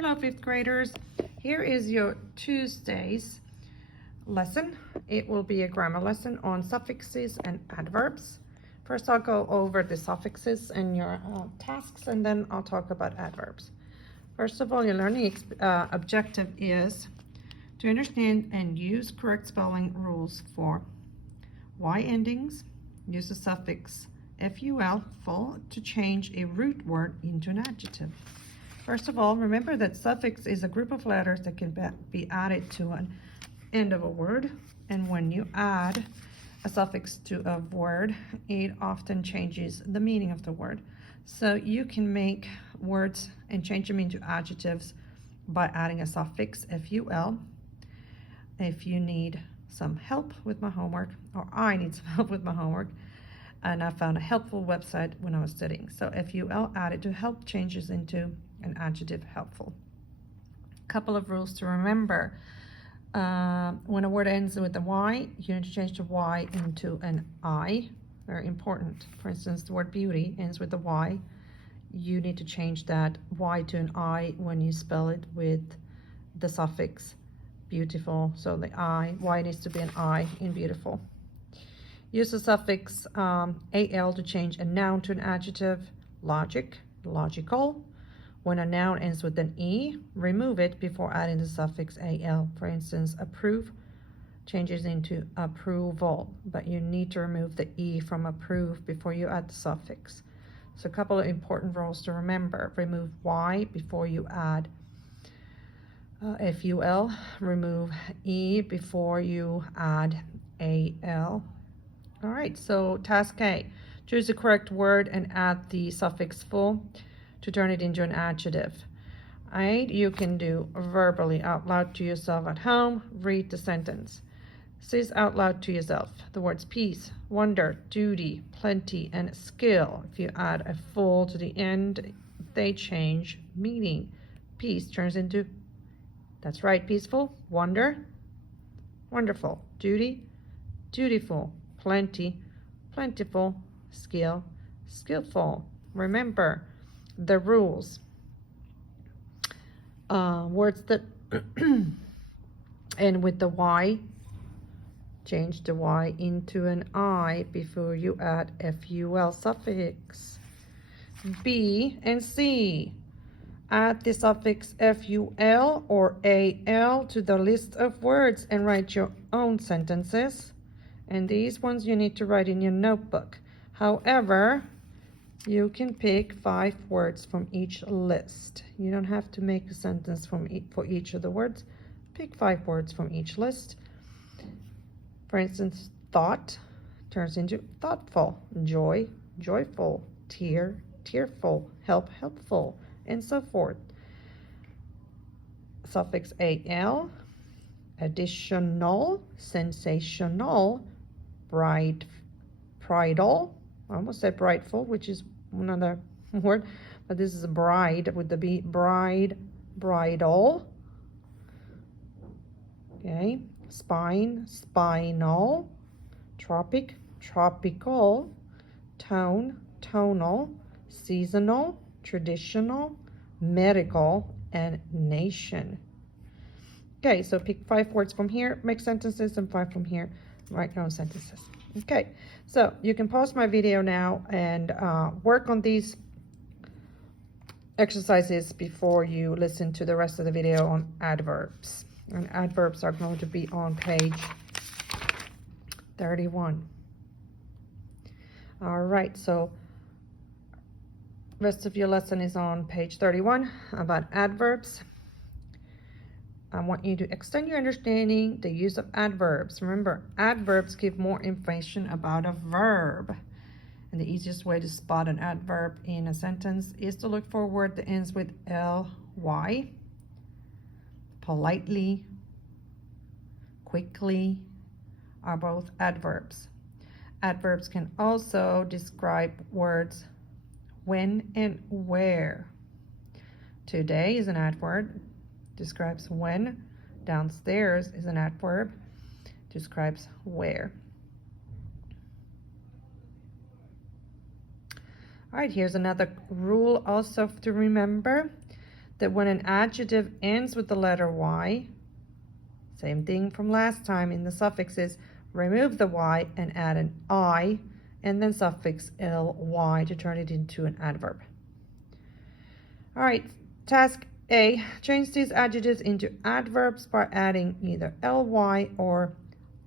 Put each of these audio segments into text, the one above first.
Hello, fifth graders. Here is your Tuesday's lesson. It will be a grammar lesson on suffixes and adverbs. First, I'll go over the suffixes and your tasks, and then I'll talk about adverbs. First of all, your learning objective is to understand and use correct spelling rules for Y endings. Use the suffix FUL, full, to change a root word into an adjective. First of all, remember that suffix is a group of letters that can be added to an end of a word. And when you add a suffix to a word, it often changes the meaning of the word. So you can make words and change them into adjectives by adding a suffix FUL. If you need some help with my homework, or I need some help with my homework, and I found a helpful website when I was studying. So FUL added to help changes into an adjective helpful. Couple of rules to remember. When a word ends with a Y, you need to change the Y into an I. Very important. For instance, the word beauty ends with a Y. You need to change that Y to an I when you spell it with the suffix beautiful. So the Y needs to be an I in beautiful. Use the suffix AL to change a noun to an adjective. Logic, logical. When a noun ends with an E, remove it before adding the suffix AL. For instance, approve changes into approval, but you need to remove the E from approve before you add the suffix. So a couple of important rules to remember. Remove Y before you add FUL. Remove E before you add AL. All right, so task A. Choose the correct word and add the suffix full to turn it into an adjective. All right, you can do verbally out loud to yourself at home. Read the sentence. Say out loud to yourself the words peace, wonder, duty, plenty, and skill. If you add a full to the end, they change meaning. Peace turns into, that's right, peaceful. Wonder, wonderful. Duty, dutiful. Plenty, plentiful. Skill, skillful. Remember the rules. Words that end with the Y, change the Y into an I before you add FUL suffix. B and C. Add the suffix FUL or AL to the list of words and write your own sentences. And these ones you need to write in your notebook. However, you can pick 5 words from each list. You don't have to make a sentence for each of the words. Pick 5 words from each list. For instance, thought turns into thoughtful, joy, joyful, tear, tearful, help, helpful, and so forth. Suffix AL, additional, sensational, bright, bridal. I almost said brightful, which is another word, but this is a bride with the B, bride, bridal. Okay, spine, spinal, tropic, tropical, tone, tonal, seasonal, traditional, medical, and nation. Okay, so pick 5 words from here, make sentences, and 5 from here, write your own sentences. Okay, so you can pause my video now and work on these exercises before you listen to the rest of the video on adverbs. And adverbs are going to be on page 31. All right, so rest of your lesson is on page 31 about adverbs. I want you to extend your understanding the use of adverbs. Remember, adverbs give more information about a verb. And the easiest way to spot an adverb in a sentence is to look for a word that ends with ly. Politely, quickly are both adverbs. Adverbs can also describe words when and where. Today is an adverb. Describes when. Downstairs is an adverb. Describes where. All right, here's another rule also to remember. that when an adjective ends with the letter Y, same thing from last time in the suffixes, remove the Y and add an I, and then suffix ly to turn it into an adverb. All right, task A, change these adjectives into adverbs by adding either ly or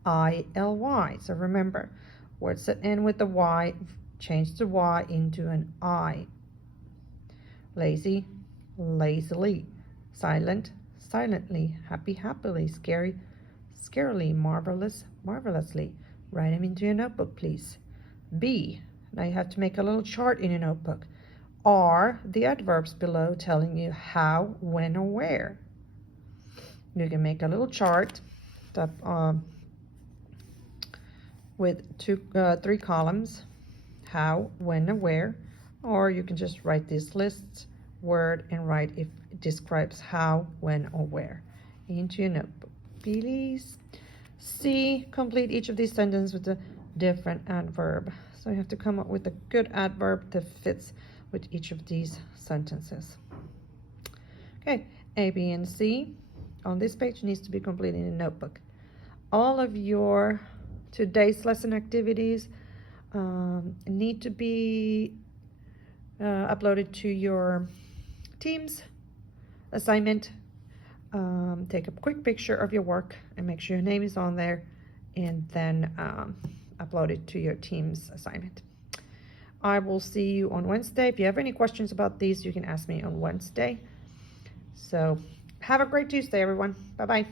ily. So remember, words that end with the Y, change the Y into an I. Lazy, lazily. Silent, silently. Happy, happily. Scary, scarily. Marvelous, marvelously. Write them into your notebook, please. B, now you have to make a little chart in your notebook. Are the adverbs below telling you how, when, or where? You can make a little chart that, with three columns, how, when, and where, or you can just write these lists, word, and write if it describes how, when, or where into your notebook, please. C, complete each of these sentences with a different adverb. So you have to come up with a good adverb that fits with each of these sentences. Okay, A, B, and C on this page needs to be completed in a notebook. All of your today's lesson activities need to be uploaded to your Teams assignment. Take a quick picture of your work and make sure your name is on there, and then upload it to your Teams assignment. I will see you on Wednesday. If you have any questions about these, you can ask me on Wednesday. So have a great Tuesday, everyone. Bye-bye.